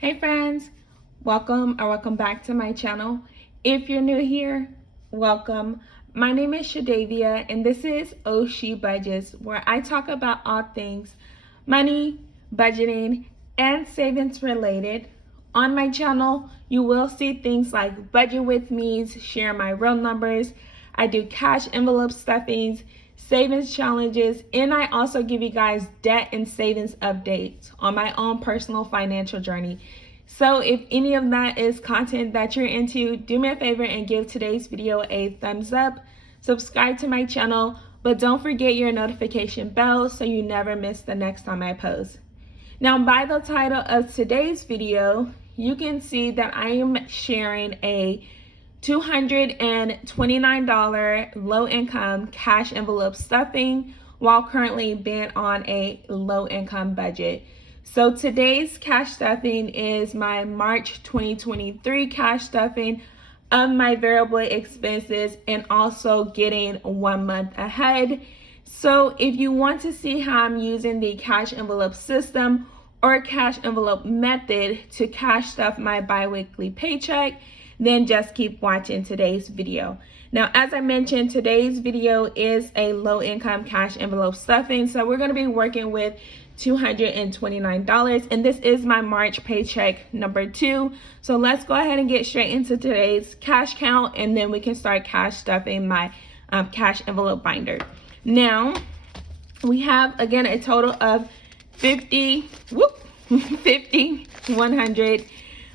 Hey friends, welcome back to my channel. If you're new here, welcome. My name is Shadavia and this is She Budgets, where I talk about all things money, budgeting, and savings related. On my channel, you will see things like budget with me's, share my real numbers. I do cash envelope stuffings, savings challenges, and I also give you guys debt and savings updates on my own personal financial journey. So if any of that is content that you're into, do me a favor and give today's video a thumbs up, subscribe to my channel, but don't forget your notification bell so you never miss the next time I post. Now, by the title of today's video, you can see that I am sharing a $229 low-income cash envelope stuffing while currently being on a low-income budget. So today's cash stuffing is my March 2023 cash stuffing of my variable expenses and also getting 1 month ahead. So if you want to see how I'm using the cash envelope system or cash envelope method to cash stuff my bi-weekly paycheck, then just keep watching today's video. Now, as I mentioned, today's video is a low-income cash envelope stuffing. So we're going to be working with $229, and this is my March paycheck number 2. So let's go ahead and get straight into today's cash count, and then we can start cash stuffing my cash envelope binder. Now, we have, again, a total of 50, 100,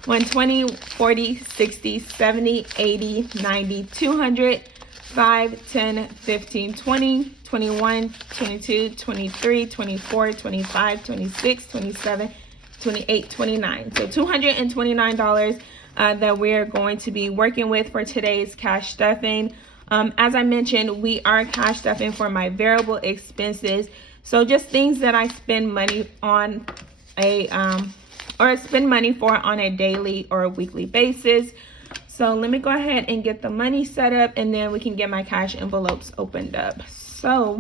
120, 40, 60, 70, 80, 90, 200, 5, 10, 15, 20, 21, 22, 23, 24, 25, 26, 27, 28, 29. So $229 that we're going to be working with for today's cash stuffing. As I mentioned, we are cash stuffing for my variable expenses. So just things that I spend money on spend money for on a daily or a weekly basis. So let me go ahead and get the money set up, and then we can get my cash envelopes opened up. So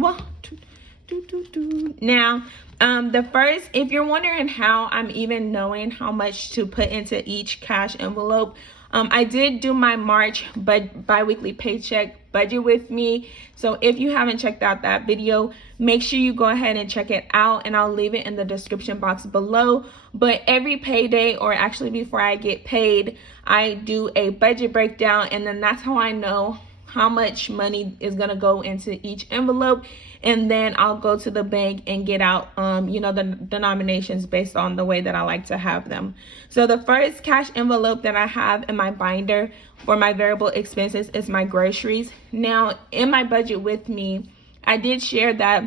now, the first, if you're wondering how I'm even knowing how much to put into each cash envelope, I did do my March bi-weekly paycheck budget with me. So if you haven't checked out that video, make sure you go ahead and check it out, and I'll leave it in the description box below. But every payday, or actually before I get paid, I do a budget breakdown, and then that's how I know how much money is going to go into each envelope. And then I'll go to the bank and get out the denominations based on the way that I like to have them. So the first cash envelope that I have in my binder for my variable expenses is my groceries. Now, in my budget with me, I did share that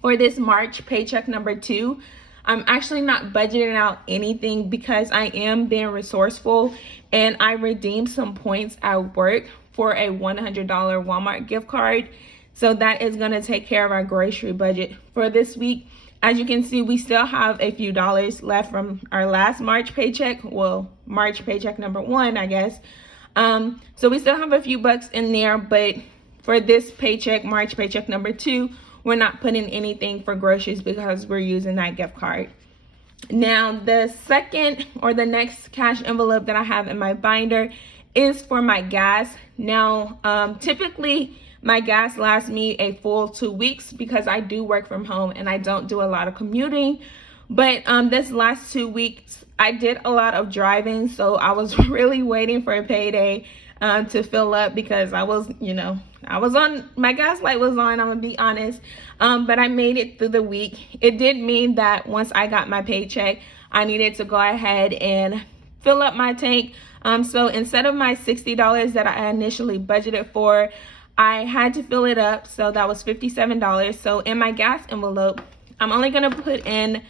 for this March paycheck number 2, I'm actually not budgeting out anything because I am being resourceful, and I redeemed some points at work for a $100 Walmart gift card. So that is going to take care of our grocery budget for this week. As you can see, we still have a few dollars left from our last March paycheck. Well, March paycheck number 1, I guess. So we still have a few bucks in there, but for this paycheck, March paycheck number 2, we're not putting anything for groceries because we're using that gift card. Now, the second or the next cash envelope that I have in my binder is for my gas. Now, typically my gas lasts me a full 2 weeks because I do work from home and I don't do a lot of commuting. But this last 2 weeks, I did a lot of driving, so I was really waiting for a payday to fill up because I was on, my gas light was on, I'm gonna be honest. But I made it through the week. It did mean that once I got my paycheck, I needed to go ahead and fill up my tank. So instead of my $60 that I initially budgeted for, I had to fill it up. So that was $57. So in my gas envelope, I'm only gonna put in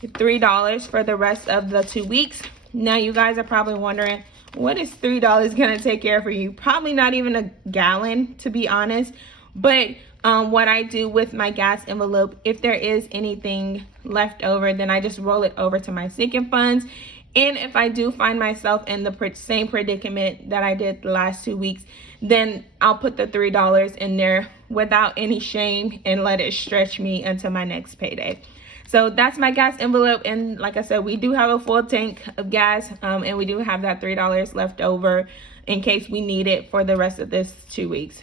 $3 for the rest of the 2 weeks. Now you guys are probably wondering, what is $3 gonna take care for you? Probably not even a gallon, to be honest. But what I do with my gas envelope, if there is anything left over, then I just roll it over to my sinking funds. And if I do find myself in the same predicament that I did the last 2 weeks, then I'll put the $3 in there without any shame and let it stretch me until my next payday. So that's my gas envelope, and like I said, we do have a full tank of gas, and we do have that $3 left over in case we need it for the rest of this 2 weeks.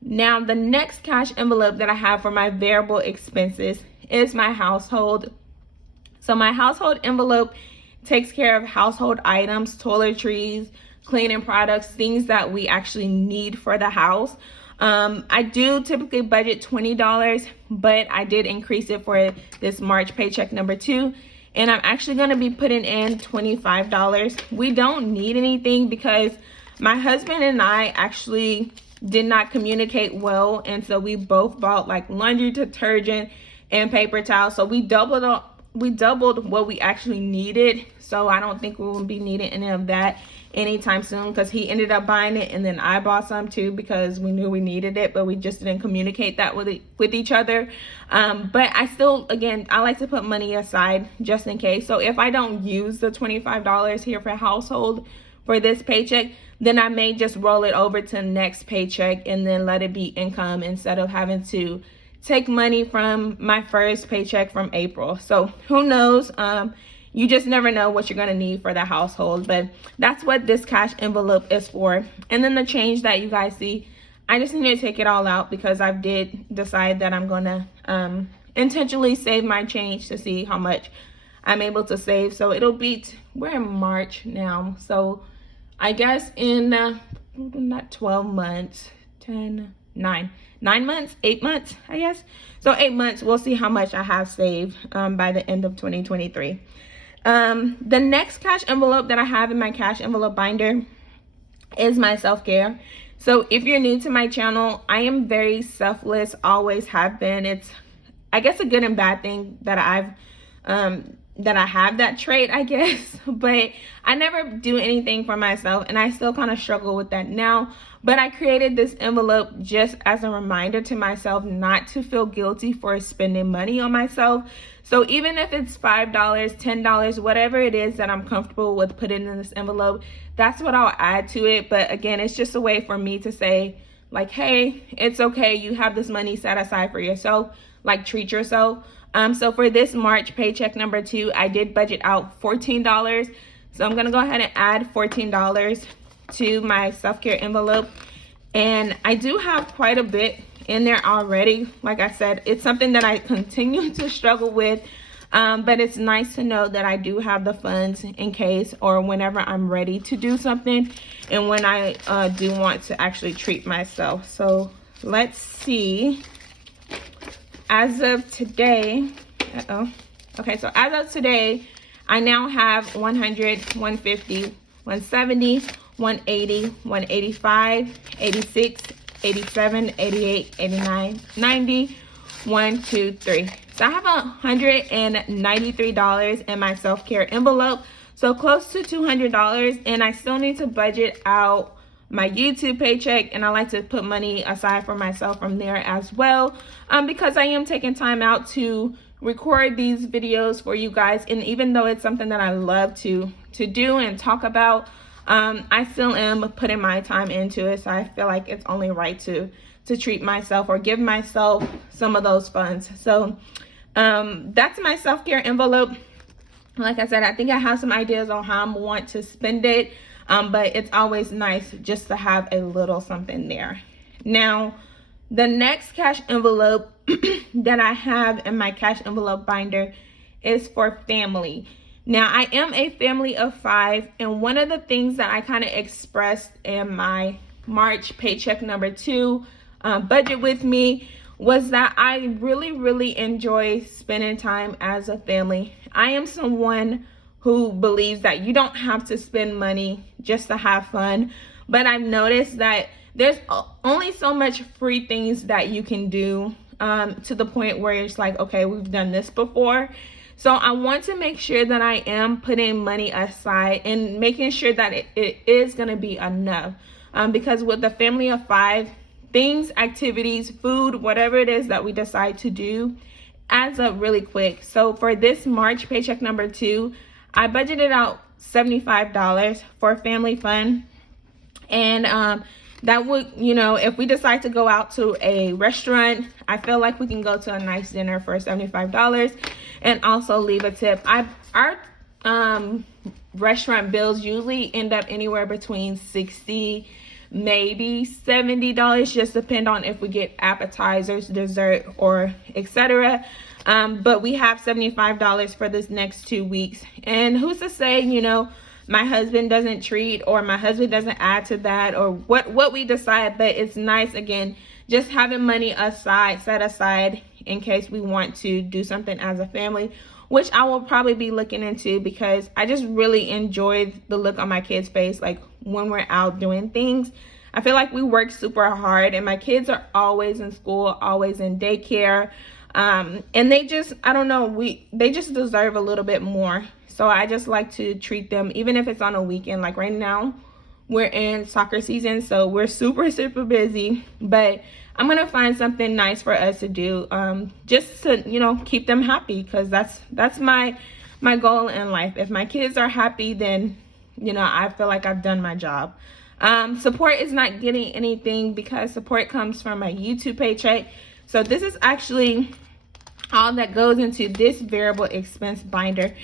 Now, the next cash envelope that I have for my variable expenses is my household. So my household envelope takes care of household items, toiletries, cleaning products, things that we actually need for the house. I do typically budget $20, but I did increase it for this March paycheck number 2. And I'm actually going to be putting in $25. We don't need anything because my husband and I actually did not communicate well. And so we both bought like laundry detergent and paper towels. So we doubled what we actually needed. So I don't think we will be needing any of that anytime soon, because he ended up buying it and then I bought some too because we knew we needed it, but we just didn't communicate that with each other. But I still, again, I like to put money aside just in case. So if I don't use the $25 here for household for this paycheck, then I may just roll it over to next paycheck and then let it be income instead of having to take money from my first paycheck from April. So who knows? You just never know what you're going to need for the household, but that's what this cash envelope is for. And then the change that you guys see, I just need to take it all out because I did decide that I'm going to intentionally save my change to see how much I'm able to save. So it'll be, we're in March now. So I guess in not 12 months, 9 months, 8 months, I guess. So 8 months, we'll see how much I have saved by the end of 2023. The next cash envelope that I have in my cash envelope binder is my self-care. So if you're new to my channel, I am very selfless, always have been. It's, I guess, a good and bad thing that I have that trait, I guess, but I never do anything for myself, and I still kind of struggle with that now. But I created this envelope just as a reminder to myself not to feel guilty for spending money on myself. So even if it's $5, $10, whatever it is that I'm comfortable with putting in this envelope, that's what I'll add to it. But again, it's just a way for me to say, like, hey, it's okay, you have this money set aside for yourself, like, treat yourself. So for this March paycheck number 2, I did budget out $14. So I'm gonna go ahead and add $14 to my self-care envelope. And I do have quite a bit in there already. Like I said, it's something that I continue to struggle with, but it's nice to know that I do have the funds in case or whenever I'm ready to do something and when I do want to actually treat myself. So let's see. As of today, okay, so as of today, I now have 100, 150, 170, 180, 185, 86, 87, 88, 89, 90, 1, 2, 3. So I have $193 in my self-care envelope, so close to $200, and I still need to budget out my YouTube paycheck, and I like to put money aside for myself from there as well, because I am taking time out to record these videos for you guys. And even though it's something that I love to do and talk about, I still am putting my time into it. So I feel like it's only right to treat myself or give myself some of those funds. So that's my self-care envelope. Like I said, I think I have some ideas on how I want to spend it, but it's always nice just to have a little something there. Now, the next cash envelope that I have in my cash envelope binder is for family. Now, I am a family of 5, and one of the things that I kind of expressed in my March paycheck number 2 budget with me was that I really enjoy spending time as a family. I am someone who believes that you don't have to spend money just to have fun, but I've noticed that there's only so much free things that you can do to the point where it's like, okay, we've done this before. So I want to make sure that I am putting money aside and making sure that it is going to be enough, because with the family of 5, things, activities, food, whatever it is that we decide to do adds up really quick. So for this March paycheck number 2, I budgeted out $75 for family fun. And that would, you know, if we decide to go out to a restaurant, I feel like we can go to a nice dinner for $75 and also leave a tip. Our restaurant bills usually end up anywhere between $60, maybe $70, just depend on if we get appetizers, dessert, or etc. But we have $75 for this next 2 weeks, and who's to say, you know, my husband doesn't treat, or my husband doesn't add to that, or what we decide. But it's nice, again, just having money aside, set aside, in case we want to do something as a family, which I will probably be looking into, because I just really enjoy the look on my kids' face, like when we're out doing things. I feel like we work super hard, and my kids are always in school, always in daycare, and they just, I don't know, they just deserve a little bit more. So I just like to treat them, even if it's on a weekend. Like right now, we're in soccer season, so we're super busy, but I'm gonna find something nice for us to do, just to, you know, keep them happy, because that's my goal in life. If my kids are happy, then, you know, I feel like I've done my job. Support is not getting anything, because support comes from my YouTube paycheck. So this is actually all that goes into this variable expense binder.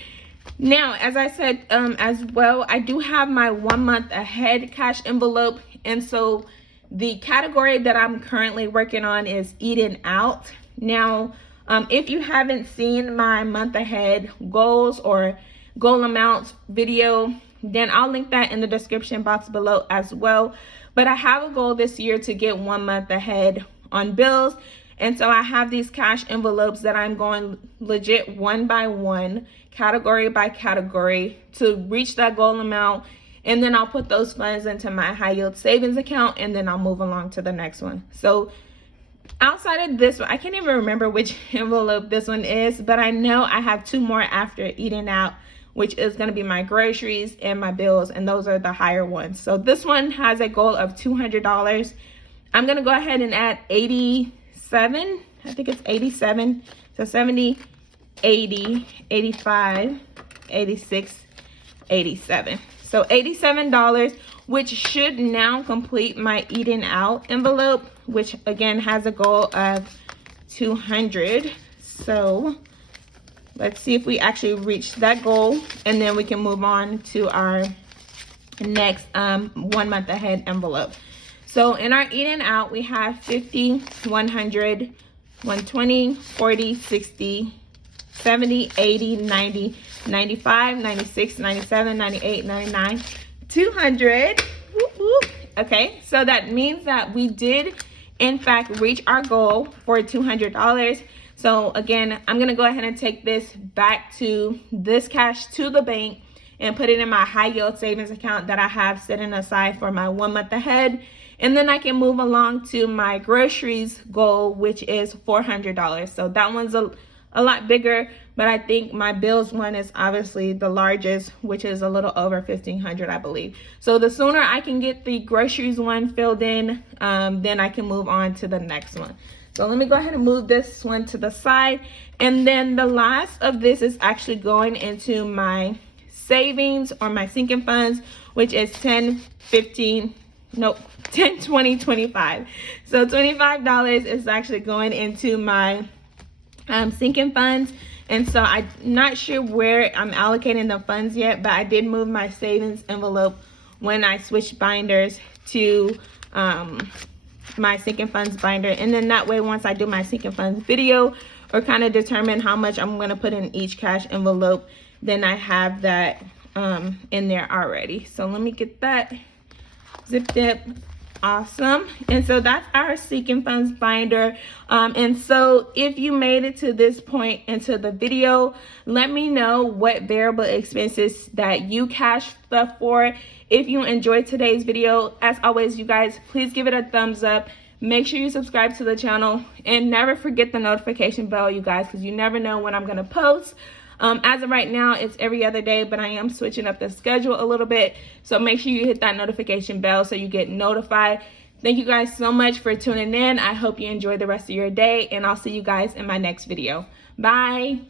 Now, as I said, as well, I do have my 1 month ahead cash envelope, and so the category that I'm currently working on is eating out. Now, if you haven't seen my month ahead goals or goal amounts video, then I'll link that in the description box below as well. But I have a goal this year to get 1 month ahead on bills. And so I have these cash envelopes that I'm going legit one by one, category by category, to reach that goal amount. And then I'll put those funds into my high yield savings account, and then I'll move along to the next one. So outside of this one, I can't even remember which envelope this one is, but I know I have 2 more after eating out, which is going to be my groceries and my bills, and those are the higher ones. So this one has a goal of $200. I'm going to go ahead and add 87. I think it's 87. So 70, 80, 85, 86, 87. So $87, which should now complete my eating out envelope, which again has a goal of 200. So let's see if we actually reach that goal, and then we can move on to our next 1 month ahead envelope. So in our eating out, we have 50, 100, 120, 40, 60, 70, 80, 90, 95, 96, 97, 98, 99, 200. Whoop, whoop. Okay, so that means that we did in fact reach our goal for $200. So again, I'm gonna go ahead and take this back to this cash to the bank and put it in my high yield savings account that I have sitting aside for my 1 month ahead. And then I can move along to my groceries goal, which is $400. So that one's a lot bigger, but I think my bills one is obviously the largest, which is a little over $1,500, I believe. So the sooner I can get the groceries one filled in, then I can move on to the next one. So let me go ahead and move this one to the side. And then the last of this is actually going into my savings or my sinking funds, which is 10, 15, nope, 10, 20, 25. So $25 is actually going into my sinking funds. And so I'm not sure where I'm allocating the funds yet, but I did move my savings envelope when I switched binders to my sinking funds binder. And then that way, once I do my sinking funds video or kind of determine how much I'm going to put in each cash envelope, then I have that in there already. So let me get that zipped up. Awesome. And so that's our sinking funds binder. And so if you made it to this point into the video, let me know what variable expenses that you cash stuff for. If you enjoyed today's video, as always, you guys, please give it a thumbs up. Make sure you subscribe to the channel, and never forget the notification bell, you guys, because you never know when I'm going to post. As of right now, it's every other day, but I am switching up the schedule a little bit. So make sure you hit that notification bell so you get notified. Thank you guys so much for tuning in. I hope you enjoy the rest of your day, and I'll see you guys in my next video. Bye.